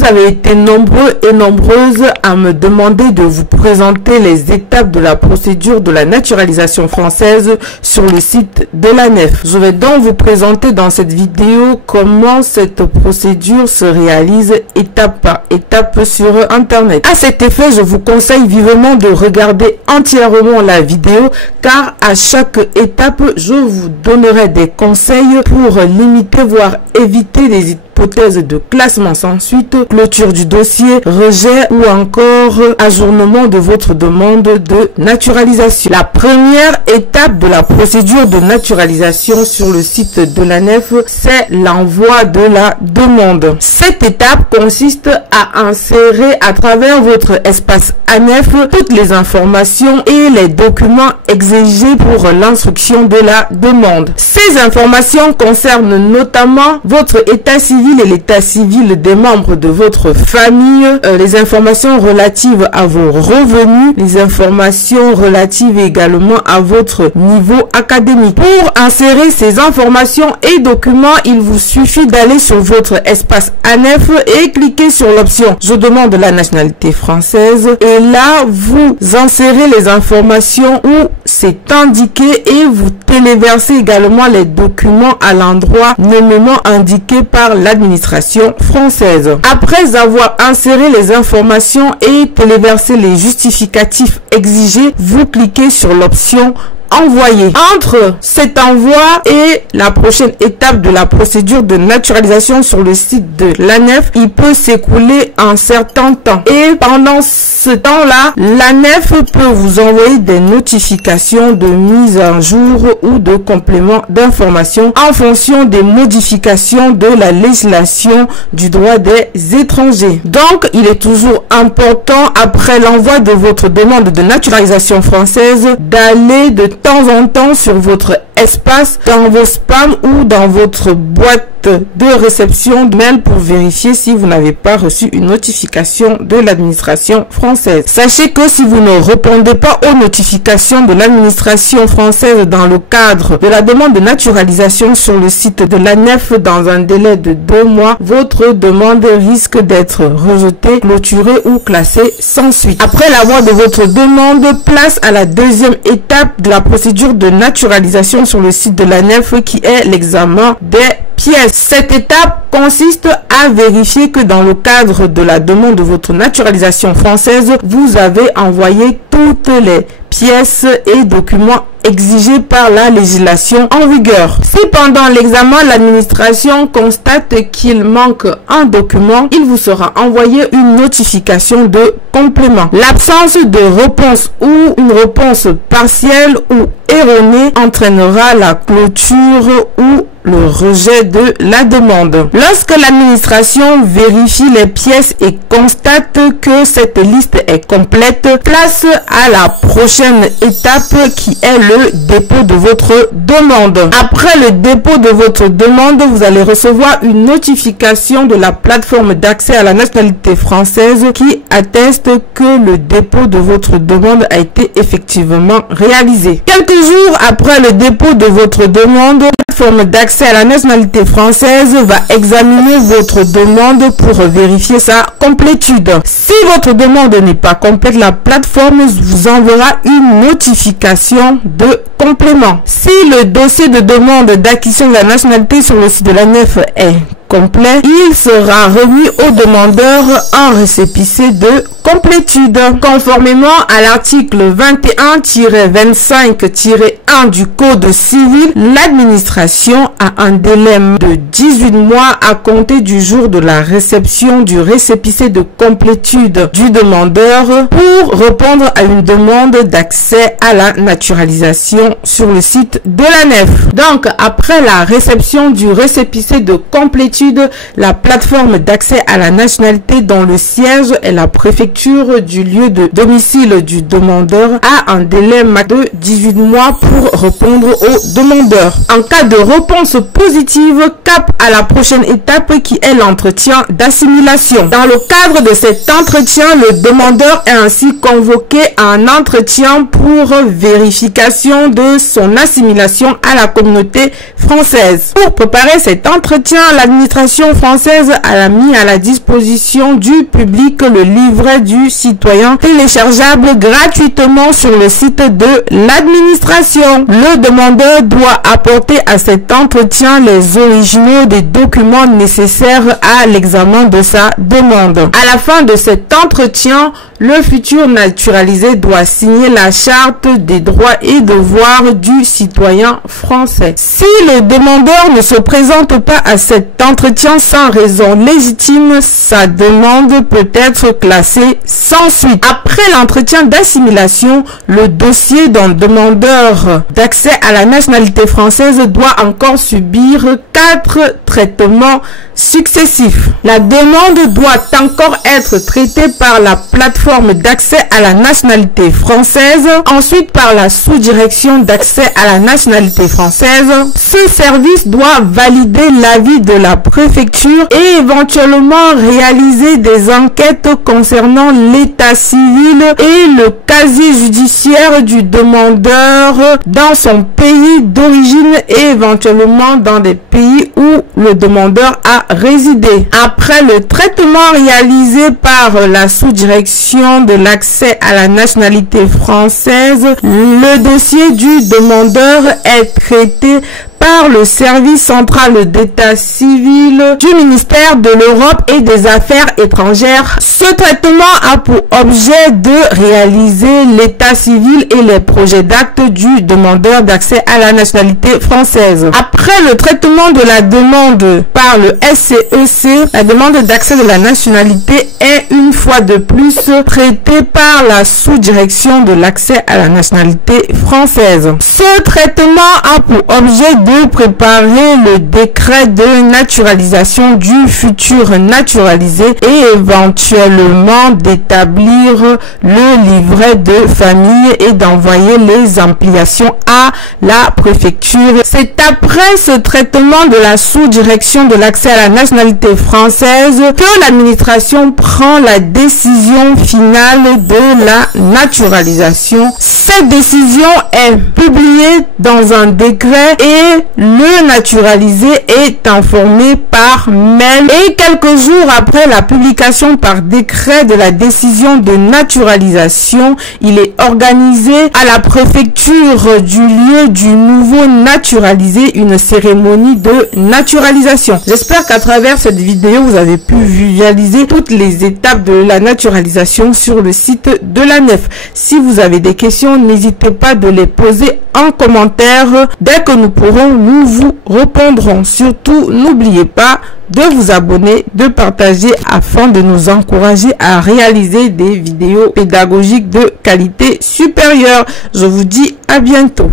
Vous avez été nombreux et nombreuses à me demander de vous présenter les étapes de la procédure de la naturalisation française sur le site de l'ANEF. Je vais donc vous présenter dans cette vidéo comment cette procédure se réalise étape par étape sur Internet. À cet effet, je vous conseille vivement de regarder entièrement la vidéo car à chaque étape, je vous donnerai des conseils pour limiter voire éviter les hypothèses de classement sans suite, clôture du dossier, rejet ou encore ajournement de votre demande de naturalisation. La première étape de la procédure de naturalisation sur le site de l'ANEF, c'est l'envoi de la demande. Cette étape consiste à insérer à travers votre espace ANEF toutes les informations et les documents exigés pour l'instruction de la demande. Ces informations concernent notamment votre état civil et l'état civil des membres de votre famille, les informations relatives à vos revenus, les informations relatives également à votre niveau académique. Pour insérer ces informations et documents, il vous suffit d'aller sur votre espace ANEF et cliquer sur l'option « Je demande la nationalité française » et là, vous insérez les informations où c'est indiqué et vous téléversez également les documents à l'endroit nommément indiqué par l'administration française. Après avoir inséré les informations et téléversé les justificatifs exigés, vous cliquez sur l'option envoyer. Entre cet envoi et la prochaine étape de la procédure de naturalisation sur le site de l'ANEF, il peut s'écouler un certain temps. Et pendant ce temps-là, l'ANEF peut vous envoyer des notifications de mise à jour ou de complément d'information en fonction des modifications de la législation du droit des étrangers. Donc, il est toujours important, après l'envoi de votre demande de naturalisation française, d'aller de temps en temps sur votre espace, dans vos spams ou dans votre boîte de réception de mail pour vérifier si vous n'avez pas reçu une notification de l'administration française. Sachez que si vous ne répondez pas aux notifications de l'administration française dans le cadre de la demande de naturalisation sur le site de l'ANEF dans un délai de 2 mois, votre demande risque d'être rejetée, clôturée ou classée sans suite. Après l'envoi de votre demande, place à la deuxième étape de la procédure de naturalisation sur le site de l'ANEF qui est l'examen des pièces. Cette étape consiste à vérifier que dans le cadre de la demande de votre naturalisation française, vous avez envoyé toutes les pièces et documents exigés par la législation en vigueur. Si pendant l'examen, l'administration constate qu'il manque un document, il vous sera envoyé une notification de complément. L'absence de réponse ou une réponse partielle ou erronée entraînera la clôture ou le rejet de la demande. Lorsque l'administration vérifie les pièces et constate que cette liste est complète, place à la prochaine étape qui est le dépôt de votre demande. Après le dépôt de votre demande, vous allez recevoir une notification de la plateforme d'accès à la nationalité française qui atteste que le dépôt de votre demande a été effectivement réalisé. Quelques jours après le dépôt de votre demande, la plateforme d'accès à la nationalité française va examiner votre demande pour vérifier sa complétude. Si votre demande n'est pas complète, la plateforme vous enverra une notification de complément. Si le dossier de demande d'acquisition de la nationalité sur le site de l'ANEF est complet, il sera remis au demandeur un récépissé de complétude. Conformément à l'article 21-25-1 du Code civil, l'administration a un délai de 18 mois à compter du jour de la réception du récépissé de complétude du demandeur pour répondre à une demande d'accès à la naturalisation sur le site de l'ANEF. Donc, après la réception du récépissé de complétude, la plateforme d'accès à la nationalité dont le siège est la préfecture du lieu de domicile du demandeur a un délai de 18 mois pour répondre au demandeur. En cas de réponse positive, cap à la prochaine étape qui est l'entretien d'assimilation. Dans le cadre de cet entretien, le demandeur est ainsi convoqué à un entretien pour vérification de de son assimilation à la communauté française. Pour préparer cet entretien, l'administration française a mis à la disposition du public le livret du citoyen téléchargeable gratuitement sur le site de l'administration. Le demandeur doit apporter à cet entretien les originaux des documents nécessaires à l'examen de sa demande. À la fin de cet entretien, le futur naturalisé doit signer la charte des droits et devoirs du citoyen français. Si le demandeur ne se présente pas à cet entretien sans raison légitime, sa demande peut être classée sans suite. Après l'entretien d'assimilation, le dossier d'un demandeur d'accès à la nationalité française doit encore subir 4 traitements successifs. La demande doit encore être traitée par la plateforme d'accès à la nationalité française, ensuite par la sous-direction d'accès à la nationalité française. Ce service doit valider l'avis de la préfecture et éventuellement réaliser des enquêtes concernant l'état civil et le casier judiciaire du demandeur dans son pays d'origine et éventuellement dans des pays où le demandeur a résidé. Après le traitement réalisé par la sous-direction de l'accès à la nationalité française, le dossier du demandeur est traité par le service central d'état civil du ministère de l'Europe et des Affaires étrangères. Ce traitement a pour objet de réaliser l'état civil et les projets d'acte du demandeur d'accès à la nationalité française. Après le traitement de la demande par le SCEC, la demande d'accès de la nationalité est une fois de plus traitée par la sous-direction de l'accès à la nationalité française. Ce traitement a pour objet de préparer le décret de naturalisation du futur naturalisé et éventuellement d'établir le livret de famille et d'envoyer les ampliations à la préfecture. C'est après ce traitement de la sous-direction de l'accès à la nationalité française que l'administration prend la décision finale de la naturalisation. Cette décision est publiée dans un décret et le naturalisé est informé par mail et quelques jours après la publication par décret de la décision de naturalisation, il est organisé à la préfecture du lieu du nouveau naturalisé une cérémonie de naturalisation. J'espère qu'à travers cette vidéo, vous avez pu visualiser toutes les étapes de la naturalisation sur le site de l'ANEF. Si vous avez des questions, n'hésitez pas de les poser en commentaire. Dès que nous pourrons, nous vous répondrons. Surtout, n'oubliez pas de vous abonner, de partager afin de nous encourager à réaliser des vidéos pédagogiques de qualité supérieure. Je vous dis à bientôt.